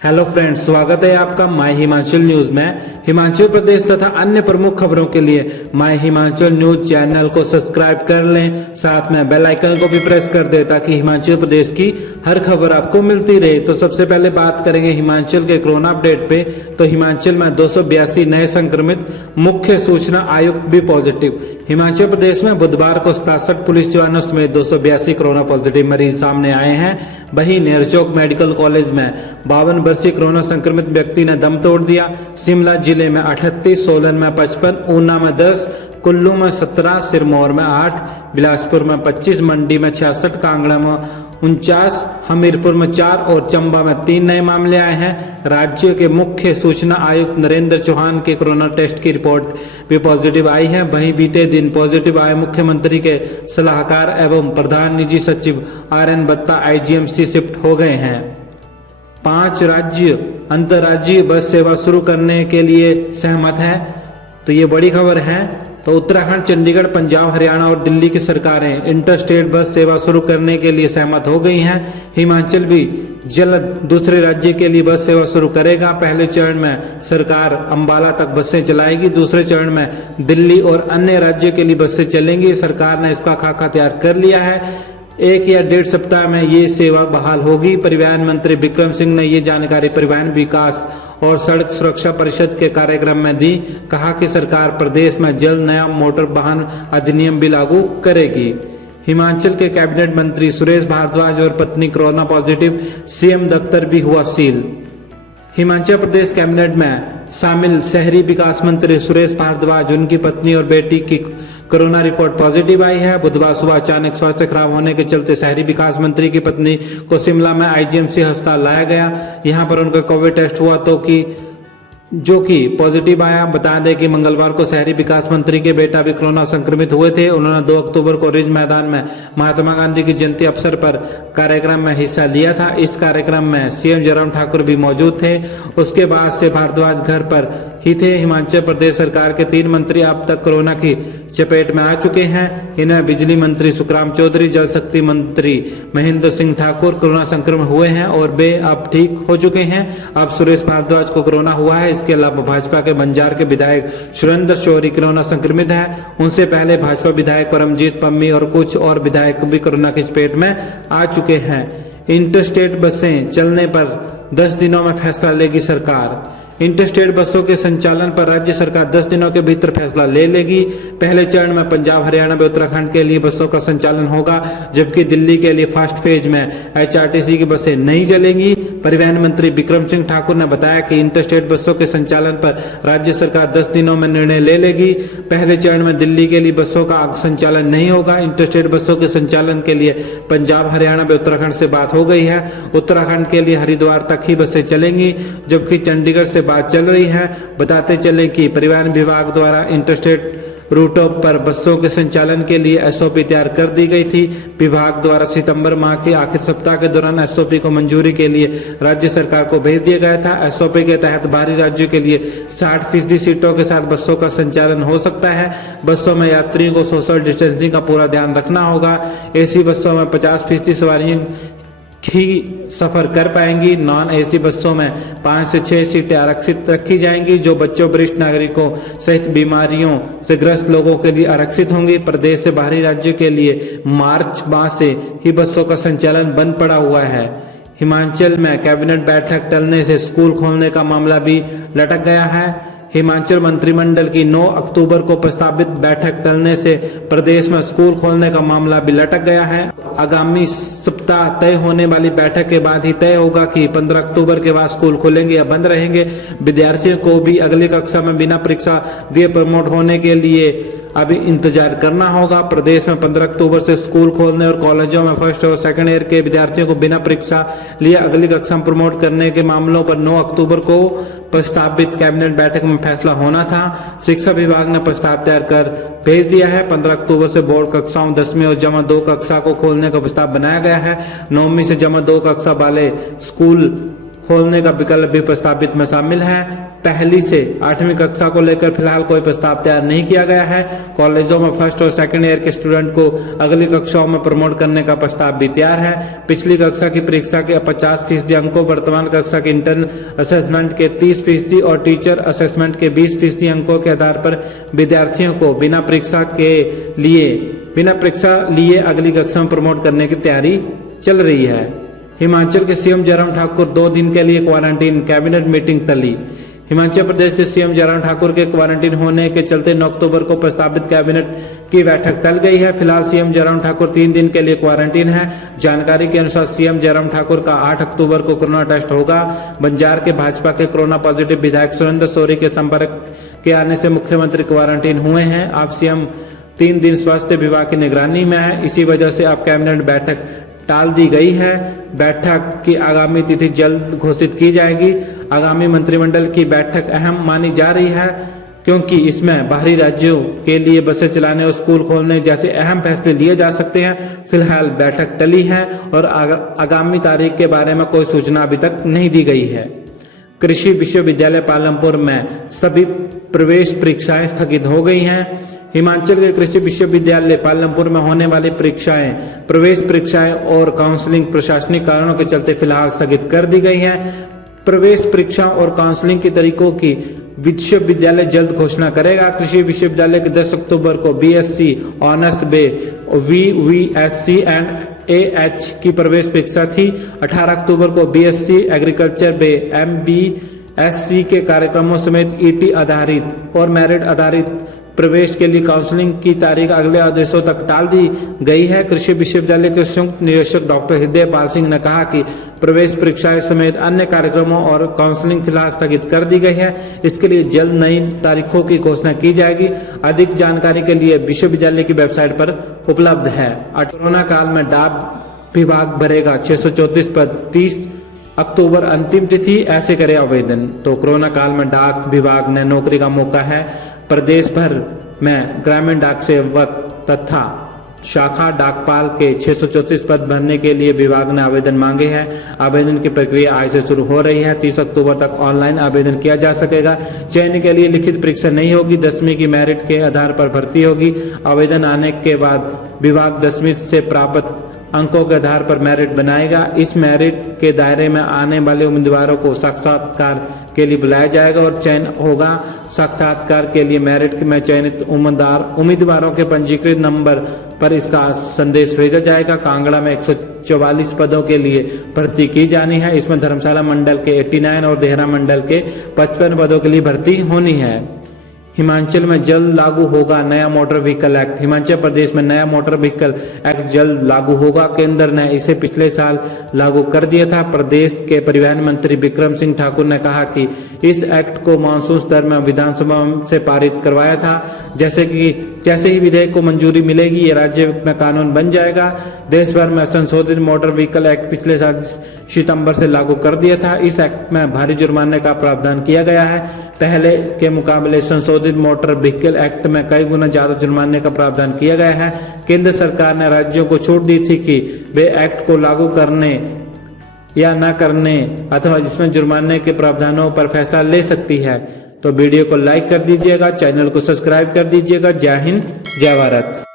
Hello friends, स्वागत है आपका माय हिमाचल न्यूज में। हिमाचल प्रदेश तथा अन्य प्रमुख खबरों के लिए माय हिमाचल न्यूज चैनल को सब्सक्राइब कर लें, साथ में बेल आइकन को भी प्रेस कर दें ताकि हिमाचल प्रदेश की हर खबर आपको मिलती रहे। तो सबसे पहले बात करेंगे हिमाचल के कोरोना अपडेट पे। तो हिमाचल में 282 नए संक्रमित, मुख्य सूचना आयुक्त भी पॉजिटिव। हिमाचल प्रदेश में बुधवार को 67 पुलिस जवानों समेत 282 कोरोना पॉजिटिव मरीज सामने आए हैं। वहीं नेरचौक मेडिकल कॉलेज में 52 वर्षीय कोरोना संक्रमित व्यक्ति ने दम तोड़ दिया। शिमला जिले में 38, सोलन में 55, ऊना में 10, कुल्लू में 17, सिरमौर में 8, बिलासपुर में 25, मंडी में 66, कांगड़ा में 49, हमीरपुर में 4 और चंबा में 3 नए मामले आए हैं। राज्य के मुख्य सूचना आयुक्त नरेंद्र चौहान के कोरोना टेस्ट की रिपोर्ट भी पॉजिटिव आई है। वहीं बीते दिन पॉजिटिव आए मुख्यमंत्री के सलाहकार एवं प्रधान निजी सचिव RN बत्ता IGMC शिफ्ट हो गए हैं। 5 राज्य अंतर्राज्यीय बस सेवा शुरू करने के लिए सहमत है। तो ये बड़ी खबर है। तो उत्तराखंड, चंडीगढ़, पंजाब, हरियाणा और दिल्ली की सरकारें इंटरस्टेट बस सेवा शुरू करने के लिए सहमत हो गई हैं। हिमाचल भी जल्द दूसरे राज्य के लिए बस सेवा शुरू करेगा। पहले चरण में सरकार अंबाला तक बसें चलाएगी, दूसरे चरण में दिल्ली और अन्य राज्यों के लिए बसें चलेंगी। सरकार ने इसका खाका तैयार कर लिया है। 1 या 1.5 सप्ताह में ये सेवा बहाल होगी। परिवहन मंत्री बिक्रम सिंह ने ये जानकारी परिवहन विकास और सड़क सुरक्षा परिषद के कार्यक्रम में दी। कहा कि सरकार प्रदेश में जल्द नया मोटर वाहन अधिनियम भी लागू करेगी। हिमाचल के कैबिनेट मंत्री सुरेश भारद्वाज और पत्नी कोरोना पॉजिटिव, CM दफ्तर भी हुआ सील। हिमाचल प्रदेश कैबिनेट में शामिल शहरी विकास मंत्री सुरेश भारद्वाज, उनकी पत्नी और बेटी की कोरोना रिपोर्ट पॉजिटिव आई है। बुधवार सुबह अचानक स्वास्थ्य खराब होने के चलते शहरी विकास मंत्री की पत्नी को शिमला में IGMC अस्पताल लाया गया। यहां पर उनका कोविड टेस्ट हुआ जो कि पॉजिटिव आया। बता दें कि मंगलवार को शहरी विकास मंत्री के बेटा भी कोरोना संक्रमित हुए थे। उन्होंने 2 अक्टूबर को रिज मैदान में महात्मा गांधी की जयंती अवसर पर कार्यक्रम में हिस्सा लिया था। इस कार्यक्रम में CM जयराम ठाकुर भी मौजूद थे। उसके बाद से भारद्वाज घर पर ही थे। हिमाचल प्रदेश सरकार के 3 मंत्री अब तक कोरोना की चपेट में आ चुके हैं। इनमें बिजली मंत्री सुखराम चौधरी, जल शक्ति मंत्री महेंद्र सिंह ठाकुर कोरोना संक्रमित हुए हैं और वे अब ठीक हो चुके हैं। अब सुरेश भारद्वाज को कोरोना हुआ है। इसके अलावा भाजपा के बंजार के विधायक सुरेंद्र शौरी कोरोना संक्रमित है। उनसे पहले भाजपा विधायक परमजीत पम्मी और कुछ और विधायक भी कोरोना की चपेट में आ चुके हैं। इंटरस्टेट बसें चलने पर 10 दिनों में फैसला लेगी सरकार। इंटरस्टेट बसों के संचालन पर राज्य सरकार 10 दिनों के भीतर फैसला ले लेगी। पहले चरण में पंजाब, हरियाणा व उत्तराखंड के लिए बसों का संचालन होगा, जबकि दिल्ली के लिए फर्स्ट फेज में HRTC की बसें नहीं चलेंगी। परिवहन मंत्री बिक्रम सिंह ठाकुर ने बताया कि इंटरस्टेट बसों के संचालन पर राज्य सरकार 10 दिनों में निर्णय ले लेगी। पहले चरण में दिल्ली के लिए बसों का संचालन नहीं होगा। इंटरस्टेट बसों के संचालन के लिए पंजाब, हरियाणा व उत्तराखंड से बात हो गई है। उत्तराखंड के लिए हरिद्वार तक ही बसें चलेंगी, जबकि चंडीगढ़ से बात चल रही है। बताते चले कि परिवहन विभाग द्वारा इंटरस्टेट रूटों पर बसों के संचालन के लिए SOP तैयार कर दी गई थी। विभाग द्वारा सितंबर माह के आखिर सप्ताह के दौरान SOP को मंजूरी के लिए राज्य सरकार को भेज दिया गया था। SOP के तहत बाहरी राज्यों के लिए 60% सीटों के साथ बसों का संचालन हो सकता है। बसों में यात्रियों को सोशल डिस्टेंसिंग का पूरा ध्यान रखना होगा। AC बसों में 50% सवारियों ही सफर कर पाएंगी। नॉन AC बसों में 5 से 6 सीटें आरक्षित रखी जाएंगी, जो बच्चों, वरिष्ठ नागरिकों सहित बीमारियों से ग्रस्त लोगों के लिए आरक्षित होंगी। प्रदेश से बाहरी राज्यों के लिए मार्च माह से ही बसों का संचालन बंद पड़ा हुआ है। हिमाचल में कैबिनेट बैठक टलने से स्कूल खोलने का मामला भी लटक गया है। हिमाचल मंत्रिमंडल की 9 अक्टूबर को प्रस्तावित बैठक टलने से प्रदेश में स्कूल खोलने का मामला भी लटक गया है। आगामी सप्ताह तय होने वाली बैठक के बाद ही तय होगा कि 15 अक्टूबर के बाद स्कूल खुलेंगे या बंद रहेंगे। विद्यार्थियों को भी अगली कक्षा में बिना परीक्षा दिए प्रमोट होने के लिए अभी इंतजार करना होगा। प्रदेश में 15 अक्टूबर से स्कूल खोलने और कॉलेजों में फर्स्ट और सेकंड ईयर के विद्यार्थियों को बिना परीक्षा लिए अगली कक्षा में प्रमोट करने के मामलों पर 9 अक्टूबर को प्रस्तावित कैबिनेट बैठक में फैसला होना था। शिक्षा विभाग ने प्रस्ताव तैयार कर भेज दिया है। 15 अक्टूबर से बोर्ड कक्षाओं 10वीं और जमा 2 कक्षा को खोलने का प्रस्ताव बनाया गया है। 9वीं से जमा 2 कक्षा वाले स्कूल खोलने का विकल्प भी प्रस्तावित में शामिल है। पहली से 8वीं कक्षा को लेकर फिलहाल कोई प्रस्ताव तैयार नहीं किया गया है। कॉलेजों में फर्स्ट और सेकंड ईयर के स्टूडेंट को अगली कक्षाओं में प्रमोट करने का प्रस्ताव भी तैयार है। पिछली कक्षा की परीक्षा के 50% अंकों, वर्तमान कक्षा के इंटरनल असेसमेंट के 30% और टीचर असेसमेंट के 20% अंकों के आधार पर विद्यार्थियों को बिना परीक्षा लिए अगली कक्षा में प्रमोट करने की तैयारी चल रही है। हिमाचल के सीएम जयराम ठाकुर 2 दिन के लिए क्वारंटीन, कैबिनेट मीटिंग टली। हिमाचल प्रदेश के सीएम जयराम ठाकुर के क्वारंटीन होने के चलते 9 अक्टूबर को प्रस्तावित कैबिनेट की बैठक टल गई है। फिलहाल सीएम जयराम ठाकुर 3 दिन के लिए क्वारंटीन है। जानकारी के अनुसार सीएम जयराम ठाकुर का 8 अक्टूबर को कोरोना टेस्ट होगा। बंजार के भाजपा के कोरोना पॉजिटिव विधायक सुरेंद्र शौरी के संपर्क के आने से मुख्यमंत्री क्वारंटीन हुए हैं। अब सीएम 3 दिन स्वास्थ्य विभाग की निगरानी में है। इसी वजह से अब कैबिनेट बैठक टाल दी गई है। बैठक की आगामी तिथि जल्द घोषित की जाएगी। आगामी मंत्रिमंडल की बैठक अहम मानी जा रही है क्योंकि इसमें बाहरी राज्यों के लिए बसें चलाने और स्कूल खोलने जैसे अहम फैसले लिए जा सकते हैं। फिलहाल बैठक टली है और आगामी तारीख के बारे में कोई सूचना अभी तक नहीं दी गई है। कृषि विश्वविद्यालय पालमपुर में सभी प्रवेश परीक्षाएं स्थगित हो गई हैं। हिमाचल के कृषि विश्वविद्यालय पालमपुर में होने वाली परीक्षाएं, प्रवेश परीक्षाएं और काउंसलिंग प्रशासनिक कारणों के चलते फिलहाल स्थगित कर दी गई हैं। प्रवेश परीक्षा और काउंसलिंग की तारीखों की विश्वविद्यालय जल्द घोषणा करेगा। कृषि विश्वविद्यालय के 10 अक्टूबर को बीएससी ऑनर्स बे वीवीएससी एंड एएच की प्रवेश परीक्षा थी। 18 अक्टूबर को बीएससी एग्रीकल्चर बे एमबीएससी के कार्यक्रमों समेत ईटी आधारित और मेरिट आधारित प्रवेश के लिए काउंसलिंग की तारीख अगले आदेशों तक टाल दी गई है। कृषि विश्वविद्यालय के संयुक्त निदेशक डॉक्टर हृदय पाल सिंह ने कहा कि प्रवेश परीक्षाएं समेत अन्य कार्यक्रमों और काउंसलिंग फिलहाल स्थगित कर दी गई है। इसके लिए जल्द नई तारीखों की घोषणा की जाएगी। अधिक जानकारी के लिए विश्वविद्यालय की वेबसाइट पर उपलब्ध है। कोरोना काल में डाक विभाग भरेगा 634 पद, 30 अक्टूबर अंतिम तिथि, ऐसे करे आवेदन। तो कोरोना काल में डाक विभाग ने नौकरी का मौका है। प्रदेश भर में ग्रामीण डाक सेवक तथा शाखा डाकपाल के 634 पद भरने के लिए विभाग ने आवेदन मांगे हैं। आवेदन की प्रक्रिया आज से शुरू हो रही है। 30 अक्टूबर तक ऑनलाइन आवेदन किया जा सकेगा। चयन के लिए लिखित परीक्षा नहीं होगी। 10वीं की मेरिट के आधार पर भर्ती होगी। आवेदन आने के बाद विभाग 10वीं से प्राप्त अंकों के आधार पर मेरिट बनाएगा। इस मेरिट के दायरे में आने वाले उम्मीदवारों को साक्षात्कार के लिए बुलाया जाएगा और चयन होगा। साक्षात्कार के लिए मेरिट में चयनित उम्मीदवारों के पंजीकृत नंबर पर इसका संदेश भेजा जाएगा। कांगड़ा में 144 पदों के लिए भर्ती की जानी है। इसमें धर्मशाला मंडल के 89 और देहरा मंडल के 55 पदों के लिए भर्ती होनी है। हिमाचल में जल्द लागू होगा नया motor vehicle act. Himachal Pradesh में नया मोटर व्हीकल एक्ट जल्द लागू होगा। केंद्र ने इसे पिछले साल लागू कर दिया था। प्रदेश के परिवहन मंत्री बिक्रम सिंह ठाकुर ने कहा कि इस एक्ट को मानसून स्तर में विधानसभा से पारित करवाया था। जैसे ही विधेयक को मंजूरी मिलेगी ये राज्य में कानून बन जाएगा। देश भर में संशोधित मोटर व्हीकल एक्ट पिछले साल सितंबर से लागू कर दिया था। इस एक्ट में भारी जुर्माने का प्रावधान किया गया है। पहले के मुकाबले संशोधित मोटर व्हीकल एक्ट में कई गुना ज्यादा जुर्माने का प्रावधान किया गया है। केंद्र सरकार ने राज्यों को छूट दी थी कि वे एक्ट को लागू करने या न करने अथवा जिसमें जुर्माने के प्रावधानों पर फैसला ले सकती है। तो वीडियो को लाइक कर दीजिएगा, चैनल को सब्सक्राइब कर दीजिएगा। जय हिंद, जय भारत।